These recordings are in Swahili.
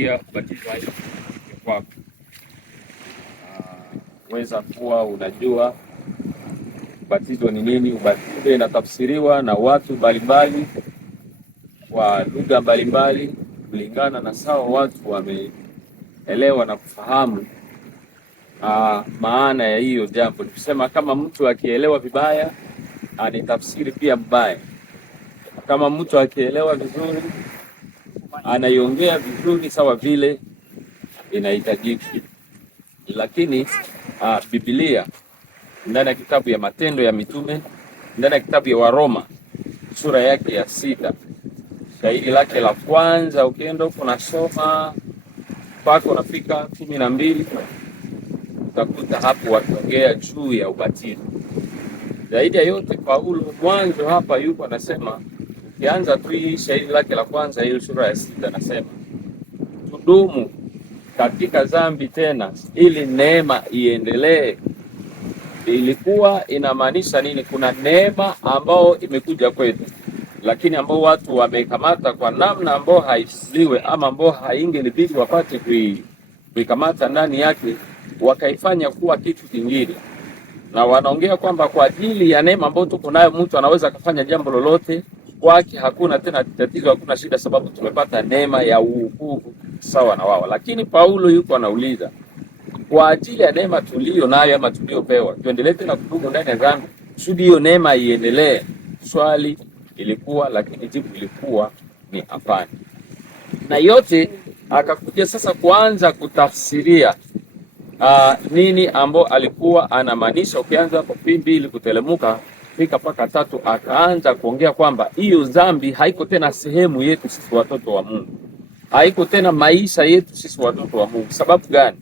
kufikiria ubatizo hayo kwako. Weza kuwa unajua ubatizo ni nini. Ubatizo inatafsiriwa na watu mbalimbali kwa lugha mbalimbali kulingana na sawa watu wameelewa na kufahamu maana ya hiyo jambo. Nikusema kama mtu akielewa vibaya anitafsiri pia mbaya, kama mtu akielewa vizuri anaiongea vizuri sawa vile inahitajika. Lakini Biblia ndani ya kitabu ya Matendo ya Mitume, ndani ya kitabu ya Waroma sura yake ya 6 shairi lake la kwanza, ukienda huko nasoma mpaka unafika 12 utakuta hapo wakiongea juu ya ubatizo. Zaidi ya yote Paulo mwanzo hapa yuko anasema, ukianza tu hii shairi lake la kwanza hiyo sura ya 6 anasema tudumu katika dhambi tena ili neema iendelee. Ilikuwa inamaanisha nini? Kuna neema ambao imekuja kwetu, lakini ambao watu wamekamata kwa namna ambao haisiliwe ama ambao haingelibidi wapate kuikamata ndani yake, wakaifanya kuwa kitu kingine. Na wanaongea kwamba kwa ajili ya neema ambayo tuko nayo mtu anaweza kufanya jambo lolote kwake, hakuna tena tatizo, hakuna shida, sababu tumepata neema ya wokovu sawa na wao. Lakini Paulo yuko anauliza, kwa ajili ya neema tulio nayo ama tuliopewa, tuendelee tena kudumu ndani ya dhambi kusudi hiyo neema iendelee? Swali ilikuwa, lakini jibu ilikuwa ni hapana. Na yote akakuja sasa kuanza kutafsiria nini ambao alikuwa anamaanisha. Ukianza hapo 2 kutelemuka fika mpaka 3, akaanza kuongea kwamba hiyo dhambi haiko tena sehemu yetu sisi watoto wa Mungu, haiko tena maisha yetu sisi watoto wa Mungu. Sababu gani?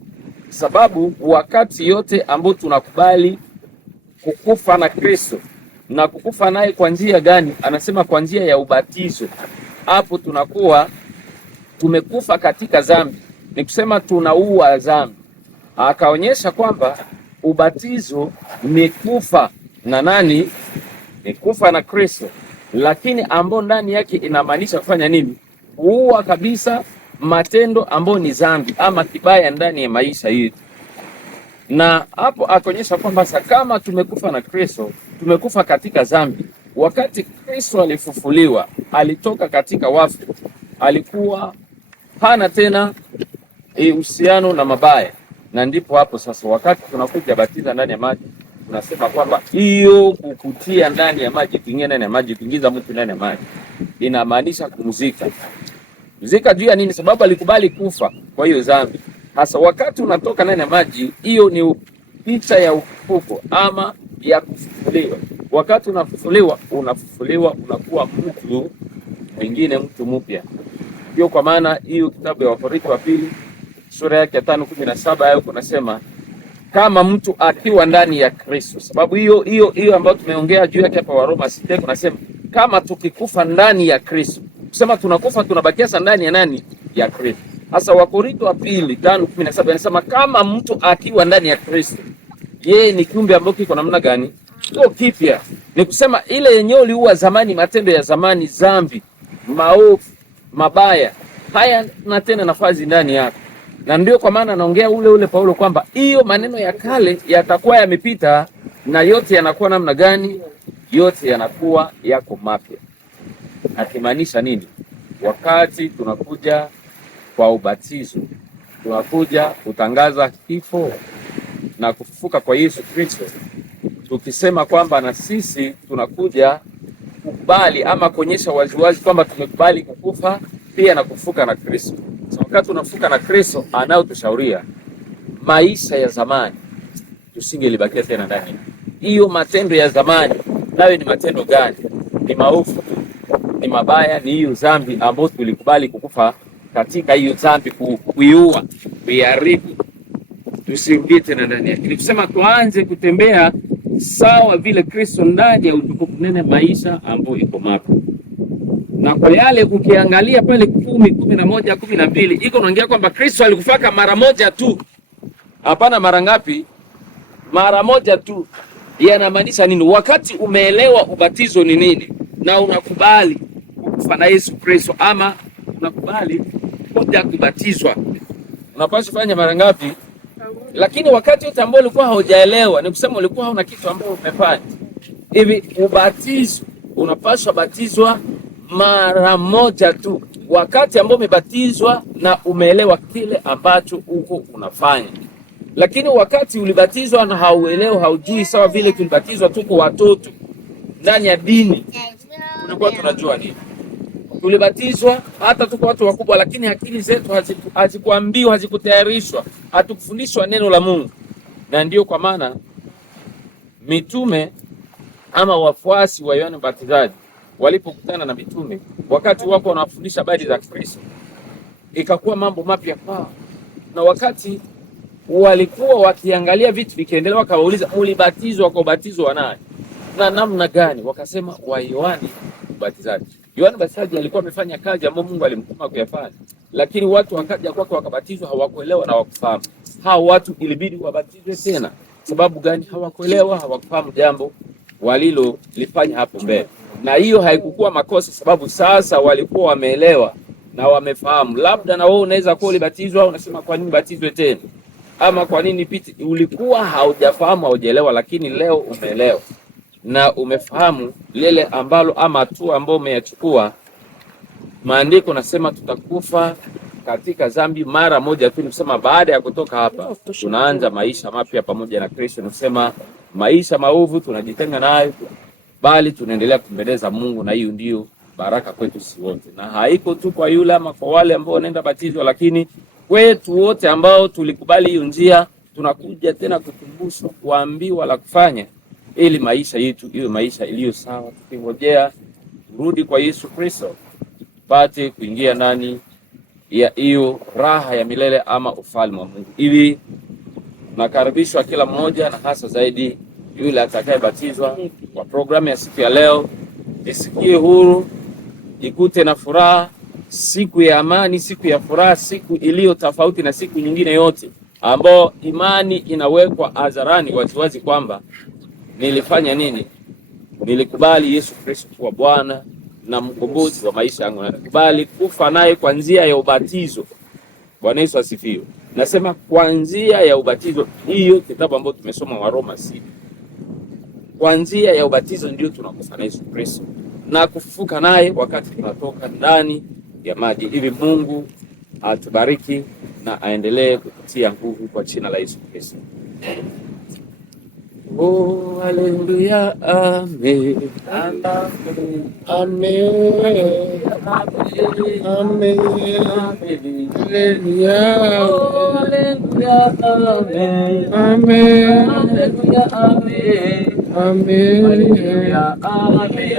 Sababu wakati yote ambao tunakubali kukufa na Kristo, na kukufa naye kwa njia gani? Anasema kwa njia ya ubatizo. Hapo tunakuwa tumekufa katika dhambi, ni kusema tunaua dhambi. Akaonyesha kwamba ubatizo ni kufa na nani? Ni kufa na Kristo, lakini ambao ndani yake inamaanisha kufanya nini? Kuua kabisa matendo ambao ni dhambi ama kibaya ndani ya maisha yetu. Na hapo akaonyesha kwamba kama tumekufa na Kristo, tumekufa katika dhambi. Wakati Kristo alifufuliwa, alitoka katika wafu, alikuwa hana tena uhusiano na mabaya. Na ndipo hapo sasa wakati tunakuja batiza ndani ya maji, tunasema kwamba hiyo kukutia ndani ya maji, kuingia ndani ya maji, kuingiza mtu ndani ya maji, inamaanisha kumzika. Mzika juu ya nini? Sababu alikubali kufa kwa hiyo dhambi. Hasa wakati unatoka ndani ya maji, hiyo ni picha ya ufufuko ama ya kufufuliwa. Wakati unafufuliwa unakuwa mtu mwingine, mtu mpya. Hiyo kwa maana hiyo kitabu ya Wakorintho wa pili sura yake 5:17 hayo kunasema kama mtu akiwa ndani ya Kristo. Sababu hiyo ambayo tumeongea juu yake hapa Waroma 6 kunasema kama tukikufa ndani ya Kristo. Kusema tunakufa tunabakia ndani ya nani? Ya Kristo. Sasa Wakorintho wa pili 5:17 anasema kama mtu akiwa ndani ya Kristo, yeye ni kiumbe ambacho kiko namna gani? Kiko kipya. Ni kusema ile yenyewe uliua zamani, matendo ya zamani, dhambi, maovu, mabaya, haya na tena nafasi ndani yako. Na ndio kwa maana anaongea ule Paulo kwamba hiyo maneno ya kale yatakuwa yamepita na yote yanakuwa namna gani? Yote yanakuwa yako mapya. Akimaanisha nini? Wakati tunakuja kwa ubatizo, tunakuja kutangaza kifo na kufufuka kwa Yesu Kristo, tukisema kwamba na sisi tunakuja kukubali ama kuonyesha waziwazi kwamba tumekubali kukufa pia na kufufuka na Kristo. So, wakati tunafufuka na Kristo anayotushauria maisha ya zamani tusingelibakia tena ndani. Hiyo matendo ya zamani nayo ni matendo gani? Ni maovu, ni mabaya, ni hiyo dhambi ambayo tulikubali kukufa katika hiyo dhambi, kuiua, kuiharibu, tusirudie tena ndani yake. Ni kusema tuanze kutembea sawa vile Kristo ndani ya utukufu, nene maisha ambayo iko mapya. Na kwa yale ukiangalia pale 10, 11, 12 iko naongea kwamba Kristo alikufaka mara moja tu. Hapana mara ngapi? Mara moja tu. Yanamaanisha nini? Wakati umeelewa ubatizo ni nini na unakubali kufa na Yesu Kristo, ama unakubali kuja kubatizwa. Unapaswa kufanya mara ngapi? Lakini wakati wote ambao ulikuwa haujaelewa, ni kusema ulikuwa hauna kitu ambao umefanya. Hivi ubatizo unapaswa batizwa mara moja tu, wakati ambao umebatizwa na umeelewa kile ambacho uko unafanya. Lakini wakati ulibatizwa na hauelewi, haujui, sawa vile tulibatizwa tuko watoto ndani ya dini, tulikuwa tunajua nini? Tulibatizwa hata tuko watu wakubwa, lakini akili zetu hazikuambiwa, hazikutayarishwa, hatukufundishwa neno la Mungu. Na ndio kwa maana mitume ama wafuasi wa Yohana Mbatizaji walipokutana na mitume, wakati wako wanafundisha habari za Kristo, ikakuwa mambo mapya kwao. Na wakati walikuwa wakiangalia vitu vikiendelea, wakawauliza, ulibatizwa kwa ubatizo wa nani na namna gani? Wakasema, wa Yohana Mbatizaji. Yohana Mbatizaji alikuwa amefanya kazi ambayo Mungu alimtuma kuyafanya, lakini watu wakaja kwake wakabatizwa, hawakuelewa na hawakufahamu. Hao watu ilibidi wabatizwe tena. Sababu gani? Hawakuelewa, hawakufahamu jambo walilolifanya hapo mbele. Na hiyo haikukuwa makosa, sababu sasa walikuwa wameelewa na wamefahamu. Labda na wewe unaweza kuwa ulibatizwa, unasema kwa nini batizwe tena? Ama kwa nini piti? Ulikuwa haujafahamu, haujaelewa, lakini leo umeelewa na umefahamu lile ambalo ama hatua ambayo umeyachukua. Maandiko nasema tutakufa katika dhambi mara moja tu. Nisema baada ya kutoka hapa tunaanza maisha mapya pamoja na Kristo. Nisema maisha maovu tunajitenga nayo, bali tunaendelea kumbeleza Mungu, na hiyo ndio baraka kwetu sisi wote. Na haiko tu kwa yule ama kwa wale ambao wanaenda batizwa, lakini kwetu wote ambao tulikubali hiyo njia, tunakuja tena kukumbushwa, kuambiwa la kufanya, ili maisha yetu iwe maisha iliyo sawa, tukingojea kurudi kwa Yesu Kristo, pate kuingia ndani ya hiyo raha ya milele ama ufalme wa Mungu. Hivi nakaribishwa kila mmoja, na hasa zaidi yule atakayebatizwa kwa programu ya siku ya leo, isikie huru, ikute na furaha, siku ya amani, siku ya furaha, siku iliyo tofauti na siku nyingine yote, ambao imani inawekwa hadharani waziwazi kwamba nilifanya nini? Nilikubali Yesu Kristo kuwa Bwana na mkombozi wa maisha yangu, na nikubali kufa naye kwa njia ya ubatizo. Bwana Yesu asifiwe. Nasema kwa njia ya ubatizo. Hiyo kitabu ambacho tumesoma wa Roma 6. Kwa njia ya ubatizo ndio tunakufa na Yesu Kristo na kufufuka naye wakati tunatoka ndani ya maji. Hivi Mungu atubariki na aendelee kututia nguvu kwa jina la Yesu Kristo. Oh, haleluya, amen. Amen. Amen. Amen. Haleluya. Oh, haleluya, amen. Amen. Haleluya, amen. Amen. Haleluya, amen.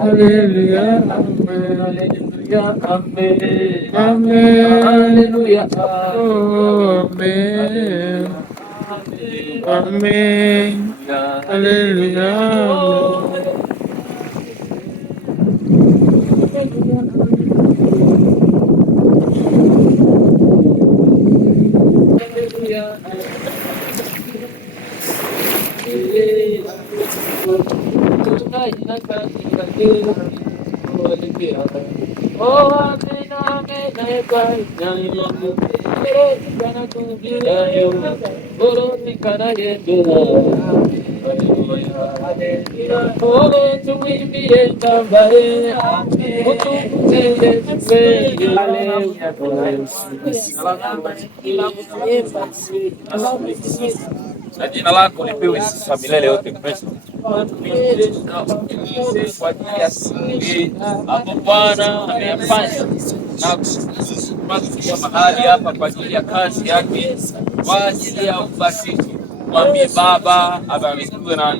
Haleluya, amen. Haleluya, amen. Amen. Haleluya, amen. Amen. Hallelujah. Oh, amen, amen, na jina lako lipewe sifa milele yote Kristo. Kwa ajili ya siku hapo Bwana ameyafanya na kusimama mahali hapa kwa ajili ya kazi yake, kwa ajili ya ubatizo. Mwambie Baba abarikiwe na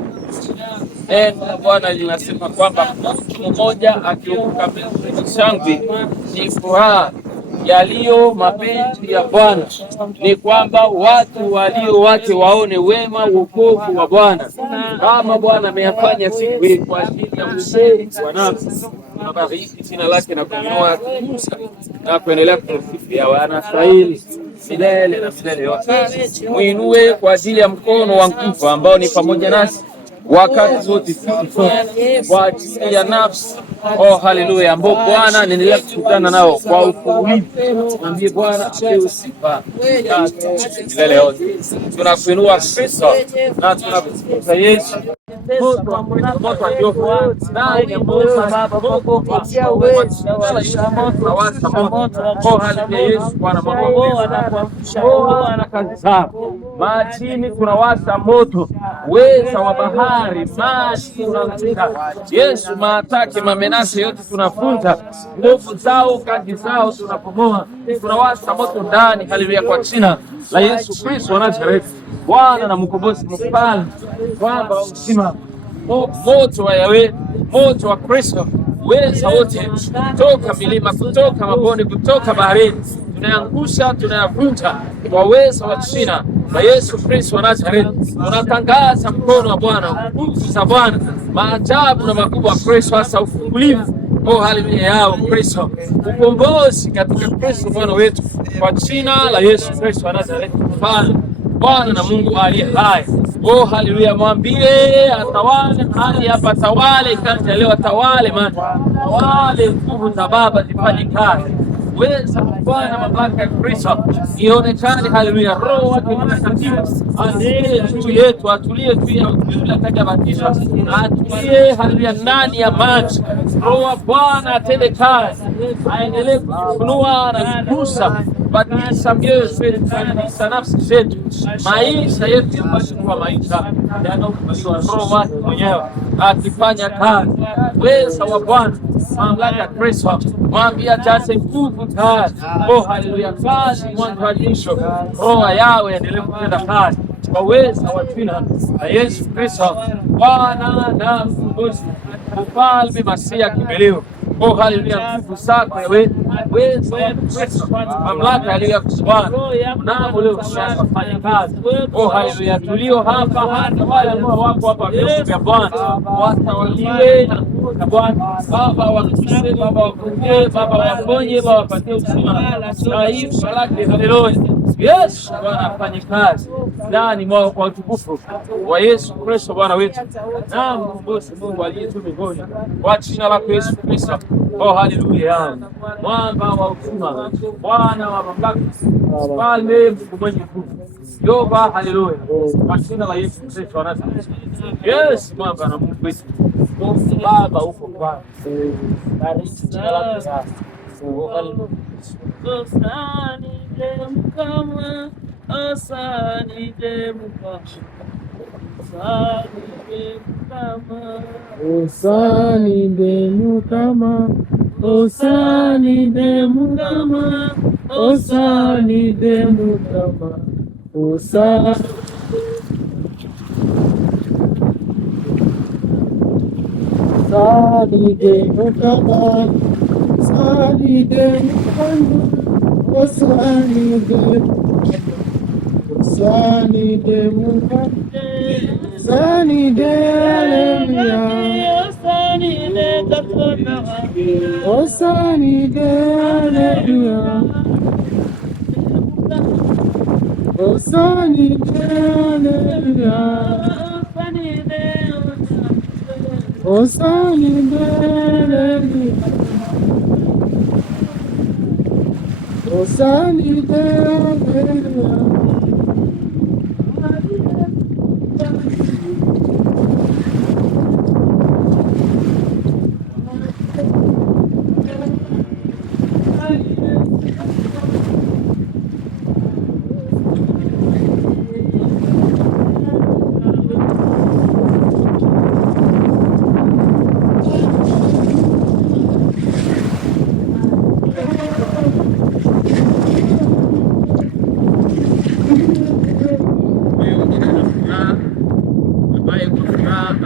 neno Bwana linasema kwamba mtu mmoja akiokoka mbele shangwe ni furaha. Yaliyo mapenzi ya Bwana ni kwamba watu walio wake waone wema wokovu wa Bwana, kama Bwana ameyafanya siku hii kwa ajili ya mshiriki wa nafsi. Tunabariki jina lake na kuinua na kuendelea kumsifia. Anastahili milele na milele yote. Muinue kwa ajili ya mkono wa nguvu ambao ni pamoja nasi wakati wote, kwa ajili ya nafsi Oh, haleluya, ambao Bwana niendelea kukutana nao kwa ufungulivu. Mwambie Bwana apewe sifa milele yote. Tunakuinua Kristo na tunakutukuza Yesu. Majini tunawasha moto, weza wa bahari, maji unamtika Yesu, maatake mamenase yote tunafunja, nguvu zao kazi zao tunapomoa, tunawasha moto ndani. Haleluya, kwa jina la Yesu Kristo wa Nazareti, Bwana na mkombozi mfalme, Baba wa uzima, moto wa Yahweh, moto wa Kristo, weza wote kutoka milima, kutoka mabonde, kutoka baharini, tunaangusha, tunayavunja kwa uwezo wa jina la Yesu Kristo wa Nazareti. Tunatangaza mkono wa Bwana, nguvu za Bwana, maajabu na makubwa ya Kristo, hasa ufungulivu haleluya yao Kristo, ukombozi katika Kristo Bwana wetu, kwa jina la Yesu Kristo wa Nazareti, Bwana na Mungu aliye hai. Haleluya, mwambie atawale mahali hapa, tawale kati ya leo, atawale tawale, nguvu za Baba zifanye kazi, weza Bwana, mamlaka ya Kristo ionekane. Haleluya, Roho wake Mtakatifu aendelee juu yetu, atulie juu ya yule atakayebatizwa, atulie haleluya ndani ya maji. Roho wa Bwana atende kazi, aendelee kufunua na kugusa, badilisha mioyo yetu, badilisha nafsi zetu, maisha yetu yapate kuwa maisha yanayokubaliwa Roho wake mwenyewe akifanya kazi. Weza wa Bwana, mamlaka ya Kristo, mwambie jaze nguvu kazi. Haleluya, kazi mwanzo hadi mwisho. Roho yao endelee kutenda kazi kwa uweza wa jina la Yesu Kristo, Bwana na mkombozi, mfalme, Masia, kimbilio. Haleluya, nguvu zako wewe, uwezo wa Kristo, mamlaka aliyokuwa nao leo kufanya kazi. Haleluya, tulio hapa hata wale ambao wako hapa vya Bwana watawaliwe na Bwana. Baba wakusikie, Baba wakuponye, Baba waponye, Baba wapatie uzima na hii baraka. Haleluya, Yesu Bwana afanye kazi ndani mwao kwa utukufu wa Yesu Kristo Bwana wetu na mkombozi, Mungu aliye juu mbinguni, kwa jina la Yesu Kristo. Haleluya, mwamba wa uzima, Bwana wa mamlaka, mfalme, Mungu mwenye nguvu, Yehova. Haleluya, kwa jina la Yesu Kristo wa Nazareti. Yes, mwamba na Mungu wetu, Baba uko kwa bariki jina lako sasa. Osani demukama, osani demukama, osani demukama, osani demukama, osani demukama, osani demukama, osani demukama, osani demukama, osani demukama, osani haleluya, osani haleluya, osani haleluya, osani haleluya, osani haleluya.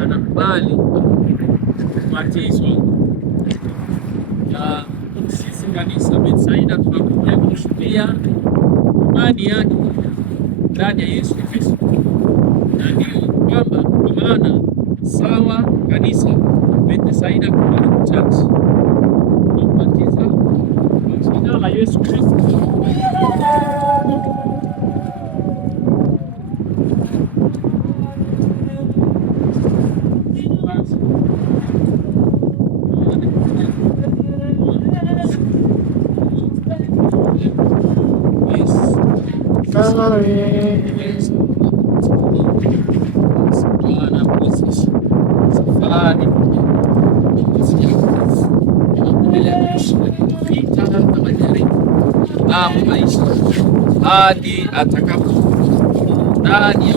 Anakubali kubatizwa, na sisi kanisa Betsaida tunakuja kushuhudia imani yake ndani ya Yesu Kristo, na ndio kwamba kwa maana sawa kanisa Betsaida kwa Church tunabatiza kwa jina la Yesu Kristo. kama wewe. Bwana kuwezesha safari vita na majaribu na maisha hadi atakapo ndani ya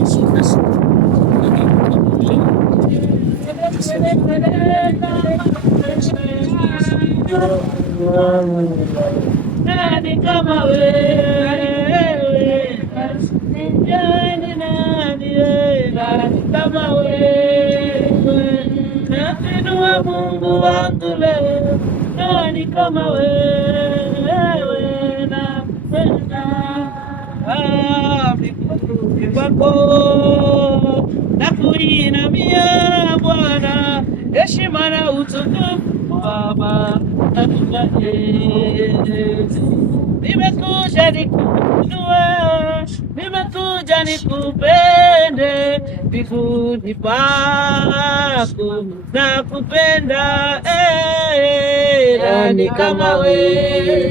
Yesu Kristo. Nani kama wewe? Nani kama wewe? Nainua Mungu wangu leo. Nani kama wewe? Napenda miguuni pako na kuinamia Bwana, heshima na utukufu Baba. Nimekuja nikuinue, nimekuja nikupende, miguuni pako na kupenda. Nani kama wewe?